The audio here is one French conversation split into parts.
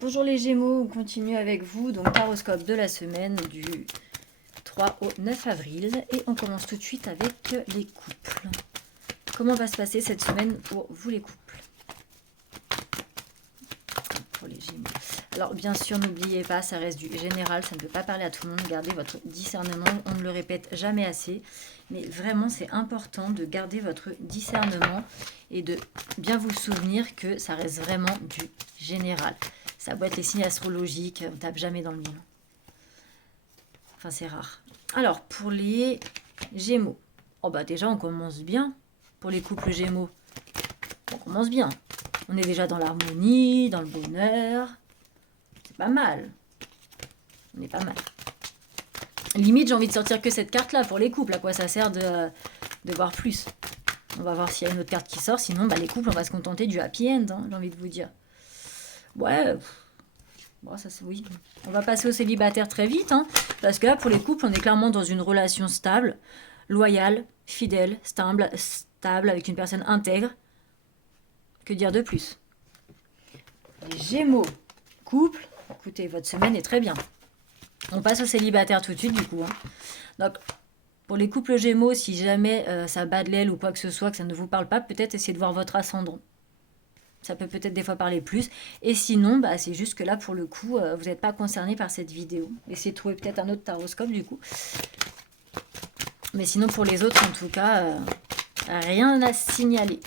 Bonjour les Gémeaux, on continue avec vous, donc horoscope de la semaine du 3 au 9 avril et on commence tout de suite avec les couples. Comment va se passer cette semaine pour vous les couples? Pour les Gémeaux. Alors bien sûr, n'oubliez pas, ça reste du général, ça ne peut pas parler à tout le monde, gardez votre discernement, on ne le répète jamais assez, mais vraiment c'est important de garder votre discernement et de bien vous souvenir que ça reste vraiment du général. Ça doit être les signes astrologiques, on ne tape jamais dans le mille. Enfin, c'est rare. Alors, pour les Gémeaux. Oh bah déjà, on commence bien. Pour les couples Gémeaux, on commence bien. On est déjà dans l'harmonie, dans le bonheur. C'est pas mal. On est pas mal. Limite, j'ai envie de sortir que cette carte-là pour les couples. À quoi ça sert de voir plus? On va voir s'il y a une autre carte qui sort. Sinon, bah, les couples, on va se contenter du happy end, hein, j'ai envie de vous dire. Ouais, bon, ça c'est oui. On va passer aux célibataires très vite, hein, parce que là, pour les couples, on est clairement dans une relation stable, loyale, fidèle, stable, avec une personne intègre. Que dire de plus? Les Gémeaux, couple, écoutez, votre semaine est très bien. On passe aux célibataires tout de suite, du coup. Hein. Donc, pour les couples Gémeaux, si jamais ça bat de l'aile ou quoi que ce soit, que ça ne vous parle pas, peut-être essayez de voir votre ascendant. Ça peut peut-être des fois parler plus. Et sinon, bah, c'est juste que là, pour le coup, vous n'êtes pas concerné par cette vidéo. Essayez de trouver peut-être un autre taroscope, du coup. Mais sinon, pour les autres, en tout cas, rien à signaler.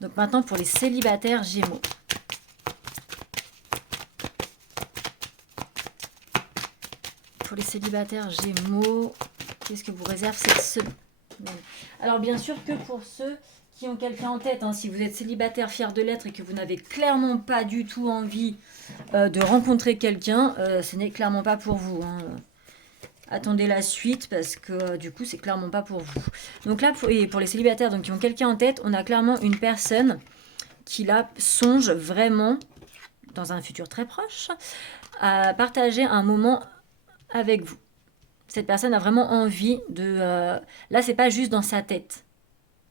Donc maintenant, pour les célibataires Gémeaux. Pour les célibataires Gémeaux, qu'est-ce que vous réserve cette semaine? Alors, bien sûr que pour ceux qui ont quelqu'un en tête, hein, si vous êtes célibataire, fier de l'être et que vous n'avez clairement pas du tout envie de rencontrer quelqu'un, ce n'est clairement pas pour vous. Hein. Attendez la suite parce que du coup c'est clairement pas pour vous. Donc là pour les célibataires donc, qui ont quelqu'un en tête, on a clairement une personne qui là songe vraiment dans un futur très proche à partager un moment avec vous. Cette personne a vraiment envie de... là c'est pas juste dans sa tête.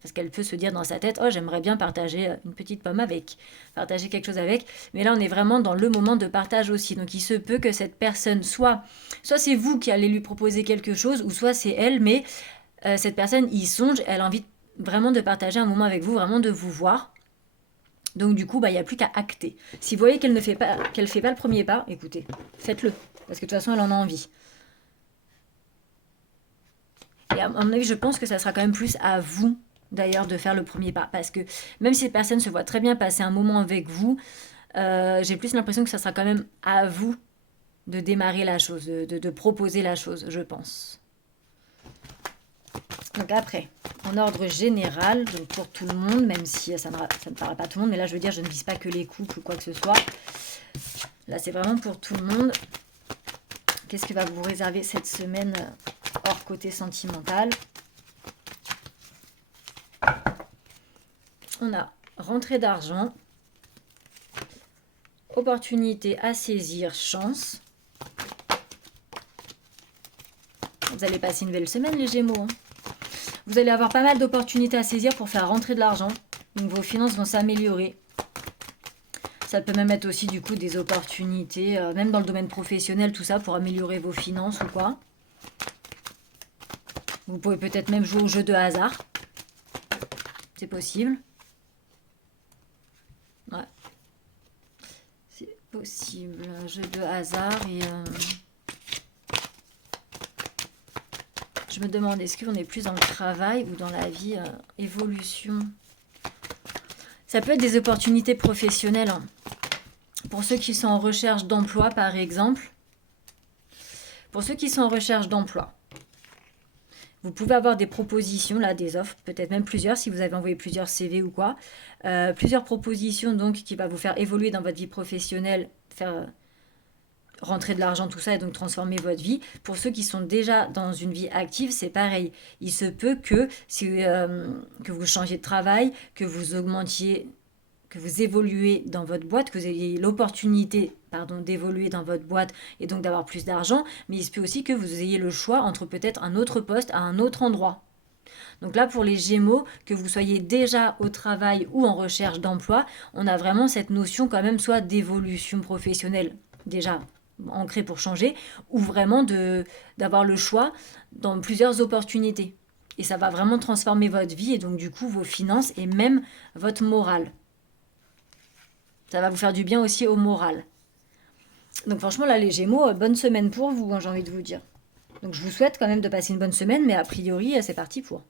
Parce qu'elle peut se dire dans sa tête, oh j'aimerais bien partager une petite pomme avec, partager quelque chose avec. Mais là on est vraiment dans le moment de partage aussi. Donc il se peut que cette personne soit c'est vous qui allez lui proposer quelque chose, ou soit c'est elle, mais cette personne y songe, elle a envie vraiment de partager un moment avec vous, vraiment de vous voir. Donc du coup, bah, il n'y a plus qu'à acter. Si vous voyez qu'elle ne fait pas, le premier pas, écoutez, faites-le. Parce que de toute façon, elle en a envie. Et à mon avis, je pense que ça sera quand même plus à vous d'ailleurs de faire le premier pas, parce que même si cette personne se voit très bien passer un moment avec vous, j'ai plus l'impression que ça sera quand même à vous de démarrer la chose, de proposer la chose, je pense. Donc après, en ordre général, donc pour tout le monde, même si ça ne parle pas à tout le monde, mais là je veux dire, je ne vise pas que les couples ou quoi que ce soit. Là c'est vraiment pour tout le monde. Qu'est-ce que va vous réserver cette semaine hors côté sentimental? On a rentrée d'argent, opportunité à saisir, chance. Vous allez passer une belle semaine les Gémeaux. Hein. Vous allez avoir pas mal d'opportunités à saisir pour faire rentrer de l'argent. Donc vos finances vont s'améliorer. Ça peut même être aussi du coup des opportunités, même dans le domaine professionnel, tout ça, pour améliorer vos finances ou quoi. Vous pouvez peut-être même jouer au jeu de hasard. C'est possible. Ouais. C'est possible. Jeu de hasard et... Je me demande, est-ce qu'on est plus dans le travail ou dans la vie évolution? Ça peut être des opportunités professionnelles. Hein. Pour ceux qui sont en recherche d'emploi, par exemple. Pour ceux qui sont en recherche d'emploi. Vous pouvez avoir des propositions, là, des offres, peut-être même plusieurs, si vous avez envoyé plusieurs CV ou quoi. Plusieurs propositions, donc, qui va vous faire évoluer dans votre vie professionnelle, faire rentrer de l'argent, tout ça, et donc transformer votre vie. Pour ceux qui sont déjà dans une vie active, c'est pareil. Il se peut que, que vous changiez de travail, que vous augmentiez, que vous évoluez dans votre boîte, que vous ayez l'opportunité d'évoluer dans votre boîte et donc d'avoir plus d'argent, mais il se peut aussi que vous ayez le choix entre peut-être un autre poste à un autre endroit. Donc là, pour les Gémeaux, que vous soyez déjà au travail ou en recherche d'emploi, on a vraiment cette notion quand même soit d'évolution professionnelle déjà ancrée pour changer, ou vraiment d'avoir le choix dans plusieurs opportunités. Et ça va vraiment transformer votre vie et donc du coup vos finances et même votre morale. Ça va vous faire du bien aussi au moral. Donc franchement là les Gémeaux, bonne semaine pour vous, hein, j'ai envie de vous dire. Donc je vous souhaite quand même de passer une bonne semaine, mais a priori c'est parti pour.